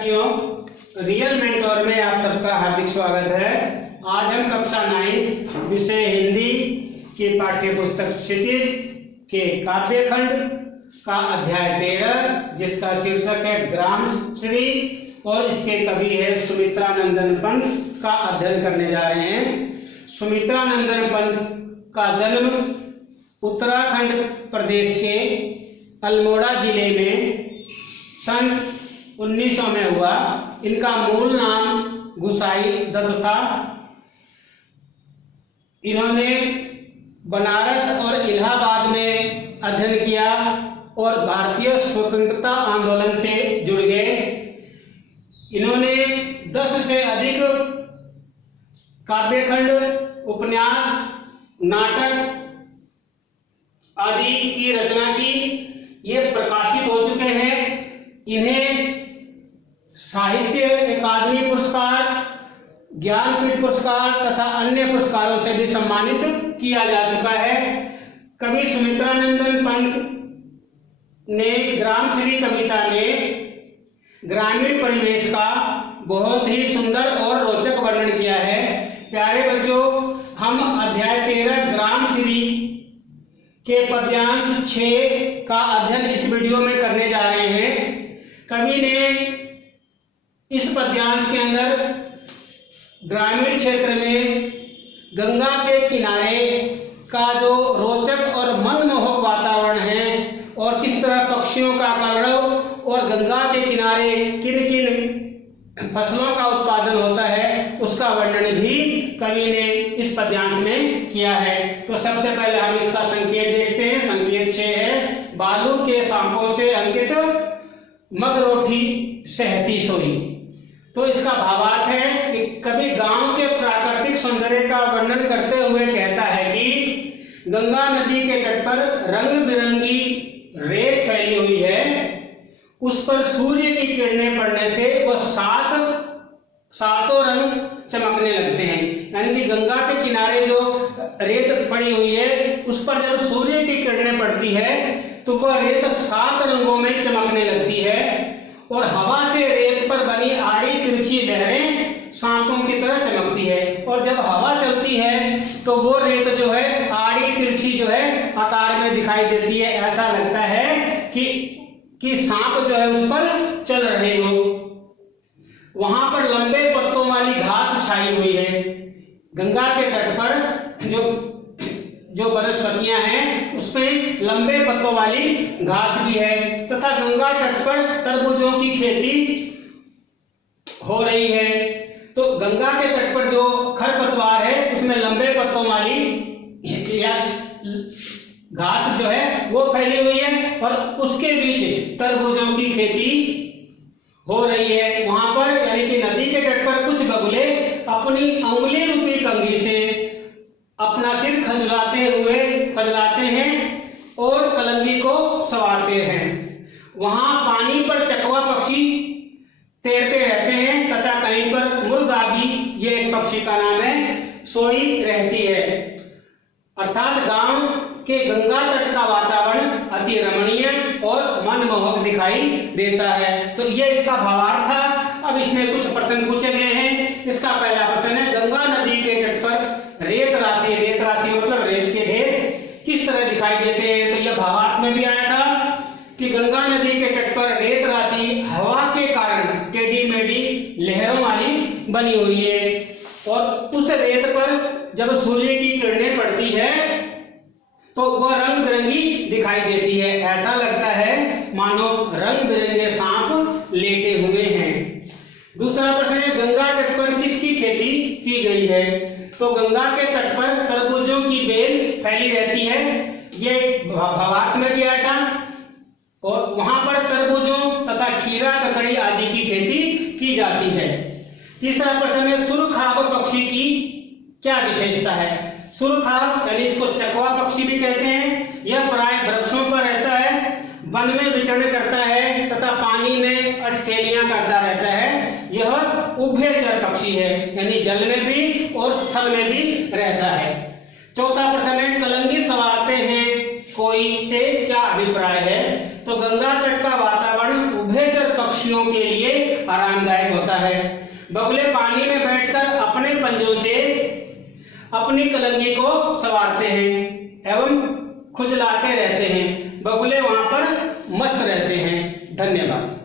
साथियों, real mentor में आप सबका हार्दिक स्वागत है। आज हम कक्षा 9 विषय हिंदी की पाठ्य पुस्तक क्षितिज के काव्यखंड का अध्याय 13 जिसका शीर्षक है ग्राम श्री और इसके कवि है सुमित्रानंदन पंत का अध्ययन करने जा रहे हैं। सुमित्रानंदन पंत का जन्म उत्तराखंड प्रदेश के अल्मोड़ा जिले में सन 1900 में हुआ। इनका मूल नाम गुसाई दत्त था। इन्होंने बनारस और इलाहाबाद में अध्ययन किया और भारतीय स्वतंत्रता आंदोलन से जुड़ गए। इन्होंने 10 से अधिक काव्यखंड, उपन्यास, नाटक आदि की रचना की। ये प्रकाशित हो चुके हैं। इन्हें साहित्य अकादमी पुरस्कार, ज्ञानपीठ पुरस्कार तथा अन्य पुरस्कारों से भी सम्मानित किया जा चुका है। कवि सुमित्रानंदन पंत ने ग्राम श्री कविता में ग्रामीण परिवेश का बहुत ही सुंदर और रोचक वर्णन किया है। प्यारे बच्चों, हम अध्याय 13 ग्राम श्री के पद्यांश 6 का अध्ययन इस वीडियो में करने जा रहे हैं। कवि ने इस पद्यांश के अंदर ग्रामीण क्षेत्र में गंगा के किनारे का जो रोचक और मनमोहक वातावरण है और किस तरह पक्षियों का कलरव और गंगा के किनारे किन किन फसलों का उत्पादन होता है उसका वर्णन भी कवि ने इस पद्यांश में किया है। तो सबसे पहले हम इसका संकेत देखते हैं। संकेत 6 है, बालू के सांपों से अंकित मगरोठी सहती सोई। तो इसका भावार्थ है कि कवि गांव के प्राकृतिक सौंदर्य का वर्णन करते हुए कहता है कि गंगा नदी के तट पर रंग बिरंगी रेत फैली हुई है। उस पर सूर्य की किरणें पड़ने से वह सातों रंग चमकने लगते हैं। यानी कि गंगा के किनारे जो रेत पड़ी हुई है उस पर जब सूर्य की किरणें पड़ती है तो वह रेत 7 रंगों में चमकने लगती है और हवा से रेत पर बनी आड़ी तिरछी लहरें सांपों की तरह चमकती है। और जब हवा चलती है तो वो रेत जो है आड़ी तिरछी जो है आकार में दिखाई देती है। ऐसा लगता है कि सांप जो है उस पर चल रहे हो। वहां पर लंबे पत्तों वाली घास छाई हुई है। गंगा के तट पर जो वनस्पतियां हैं उसमें लंबे पत्तों वाली घास भी है तथा गंगा तट पर तरबूजों की खेती हो रही है। तो गंगा के तट पर जो खरपतवार है उसमें लंबे पत्तों वाली घास जो है वो फैली हुई है और उसके बीच तरबूजों की खेती हो रही है। वहां पर यानी कि नदी के तट पर कुछ बगुले अपनी अंगुली रूपी कंघी से अपना सिर खजलाते हैं और कलंगी को संवारते हैं। वहां पानी पर चकवा पक्षी तैरते रहते हैं तथा कहीं पर मुर्गा भी, ये एक पक्षी का नाम है, सोई रहती है। अर्थात गांव के गंगा तट का वातावरण अति रमणीय और मनमोहक दिखाई देता है। तो ये इसका भावार्थ था। अब इसमें कुछ प्रश्न पूछे गए हैं। इसका पहला प्रश्न है, गंगा नदी के तट पर रेत राशि मतलब रेत के ढेर किस तरह दिखाई देते हैं। तो यह भावार्थ में भी आया था कि गंगा नदी के तट पर रेत राशि हवा के कारण टेढ़ी मेढ़ी लहरों वाली बनी हुई है और उस रेत पर जब सूर्य की किरणें पड़ती है तो वह रंग बिरंगी दिखाई देती है। ऐसा लगता है मानो रंग बिरंगे सांप लेटे हुए हैं। दूसरा प्रश्न है, गंगा तट पर किसकी खेती की गई है। तो गंगा के तट पर तरबूजों की बेल फैली रहती है। ये भावार्थ में भी आया था और वहां पर तरबूजों तथा खीरा, ककड़ी आदि की खेती की जाती है। तीसरा प्रश्न है, सुरखाब पक्षी की क्या विशेषता है। सुरखाब यानी इसको चकवा पक्षी भी कहते हैं। यह प्राय वृक्षों पर रहता है, वन में विचरण करता है तथा पानी में अटकेलियां करता रहता है। यह उभयचर पक्षी है यानी जल में भी और स्थल में भी रहता है। चौथा प्रश्न है, कलंगी संवारते हैं कोई से क्या अभिप्राय है। तो गंगा तट का वातावरण उभयचर पक्षियों के लिए आराम है। बगुले पानी में बैठकर अपने पंजों से अपनी कलंगी को संवारते हैं एवं खुजलाते रहते हैं। बगुले वहां पर मस्त रहते हैं। धन्यवाद।